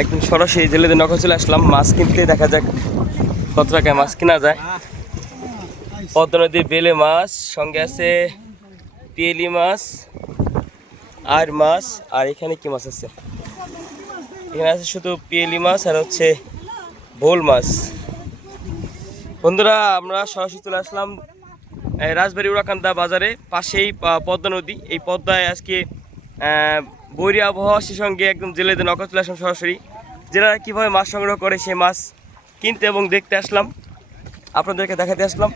একদম সরাসরি জেলেদের নৌকা চলে আসলাম। মাছ কিনতে, দেখা যাক কত টাকায় মাছ কেনা যায়। পদ্মা নদীর বেলে মাছ, সঙ্গে আছে পিয়েলি মাছ, আর মাছ, আর এখানে কি মাছ আছে? এখানে আছে শুধু পিয়েলি মাছ আর হচ্ছে ভোল মাছ। বন্ধুরা, আমরা সরাসরি চলে আসলাম রাজবাড়ি উড়াকান্দা বাজারে, পাশেই পদ্মা নদী। এই পদ্মায় আজকে বৈরী আবহাওয়া সে সঙ্গে একদম জেলেদের নৌকা চলে আসলাম সরাসরি। জেলেরা কীভাবে মাছ সংগ্রহ করে সেই মাছ কিনতে এবং দেখতে আসলাম, আপনাদেরকে দেখাতে আসলাম।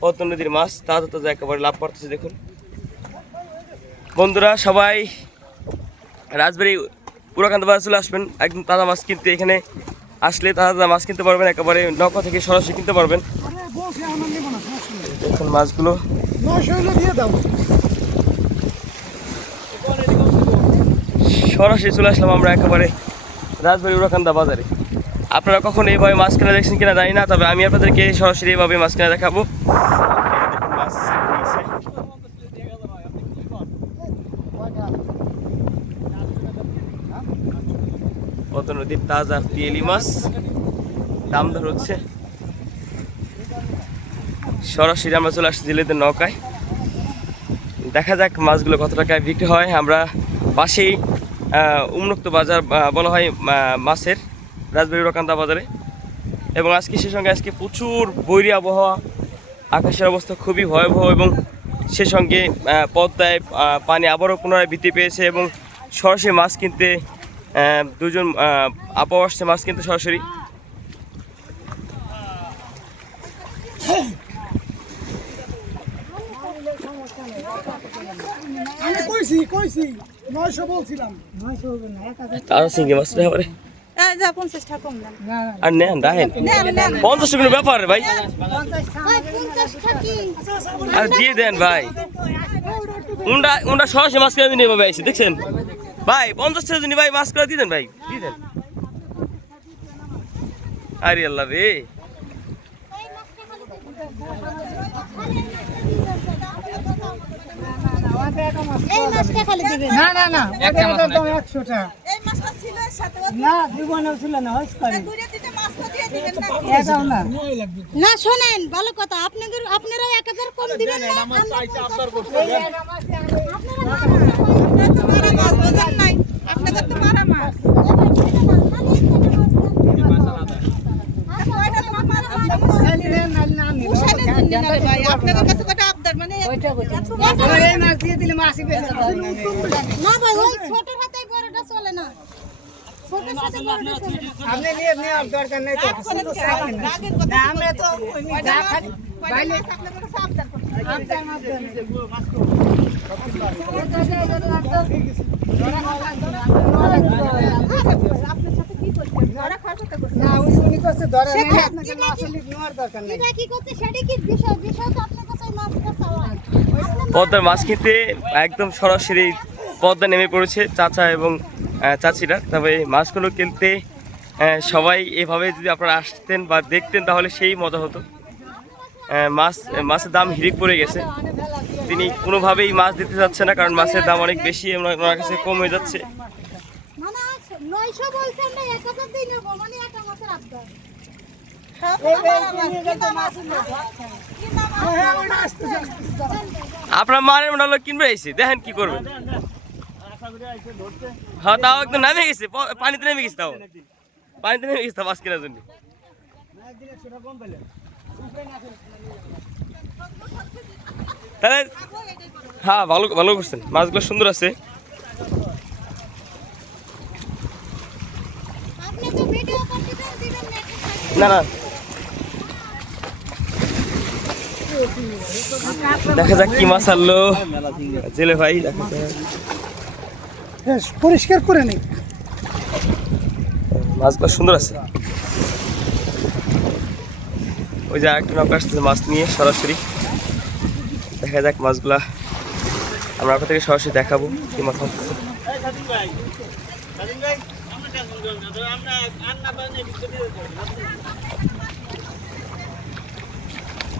পদ্মা নদীর মাছ, তাজা তাজা একেবারে লাভ করতেছে, দেখুন। বন্ধুরা, সবাই রাজবাড়ি পুরাকান্ত বাজার চলে আসবেন। একদম তাজা মাছ কিনতে এখানে আসলে তাজা মাছ কিনতে পারবেন, একেবারে নৌকা থেকে সরাসরি কিনতে পারবেন। দেখুন মাছগুলো। দিয়ে সরাসরি চলে আসলাম আমরা একেবারে রাজবাড়ি উড়াকান্দা বাজারে। আপনারা কখন এইভাবে মাছ কেনা দেখছেন কিনা জানি না, তবে আমি আপনাদেরকে সরাসরি এইভাবে মাছ কেনা দেখাবো। নিয়েছে। নদীর তাজা পিয়েলি মাছ, দাম দর হচ্ছে। সরাসরি আমরা চলে আসছি জেলেদের নৌকায়। দেখা যাক মাছগুলো কত টাকায় বিক্রি হয়। আমরা পাশেই উন্মুক্ত বাজার বলা হয় মাছের রাজবাড়ি রকান্দা বাজারে। এবং আজকে সে সঙ্গে আজকে প্রচুর বৈরী আবহাওয়া আকাশের অবস্থা খুবই ভয়াবহ এবং সে সঙ্গে পদ্মায় পানি আবারও পুনরায় বৃদ্ধি পেয়েছে এবং সরাসরি মাছ কিনতে দুজন আহ, আপা আসছে মাছ কিনতে সরাসরি। আমি কইছি কইছি নয়শো বলছিলাম। নয়শো হবে না এক হাজার। তাজা সিঙ্গি মাছ এবারে এই যা পঞ্চাশ টাকা কম দেন না আর নেন পঞ্চাশ ব্যাপার ভাই। আর দিয়ে দেন ভাই। উন্ডা উন্ডা সরাসরি মাছ ভাই আইসি দেখছেন? ভাই পঞ্চাশ টাকা দিন ভাই মাছ করে দিয়ে দেন ভাই। দিয়ে দেন। আরে আল্লাহ রে। এই মাছটা খালি দিবেন না না না ওটা ওটার দাম একশো টাকা এই মাছটা ছিল সাথে না জীবনে ছিল না হস করে দূরে দিতে মাছটা দিয়ে দিবেন না এটাও না না শোনেন ভালো কথা আপনাদের আপনারাও এক হাজার কম দিবেন না আমরা পঞ্চাশ টাকা- আপনারা তো মারা মাছ বোঝেন নাই আপনাদের তো মারা মাছ উষানের জন্য না রে ভাই, আপনাদের কাছে মানে এই মাছ দিয়ে দিলে মাছই বেশি না ভাই ওই বড়টা চলে আপনি নিয়ে নেওয়ার দরকার নেই তো। আমরা তো করছে। না ওই উনি করছে ধরে নেই আপনাকে মাছ কি- নেওয়ার দরকার নেই। কি করছে? সেটা কি বিষয়? বিষয় তো আপনার পদ্মার মাছ কিনতে একদম সরাসরি পদ্মা নেমে পড়েছে চাচা এবং চাচিরা। তবে মাছগুলো কিনতে সবাই এভাবে যদি আপনারা আসতেন বা দেখতেন তাহলে সেই মজা হতো। মাছ, মাছের দাম হিরিক পড়ে গেছে। তিনি কোনোভাবেই মাছ দিতে যাচ্ছে না, কারণ মাছের দাম অনেক বেশি ওনার কাছে কম হয়ে যাচ্ছে। মানে আপনার মারের মোটামুটি কিনবে এসে দেখেন কি করবেন। হ্যাঁ তাও একদম নামে গেছে পানিতে নেমে গেছে তাও। পানিতে নেমে গেছে তাও মাছ কেনার জন্য। তাহলে হ্যাঁ ভালো ভালো করছেন মাছগুলো সুন্দর আছে। না না না দেখা যাক কি মাছ আনলো। জেলে ভাই দেখা যাক। পরিষ্কার করে নেই। মাছগুলো সুন্দর আছে। ওই যে একটা নৌকা আসতেছে মাছ নিয়ে সরাসরি। দেখা যাক মাছগুলা। আমরা আপনাদেরকে সরাসরি দেখাবো কি মাছ আসতেছে।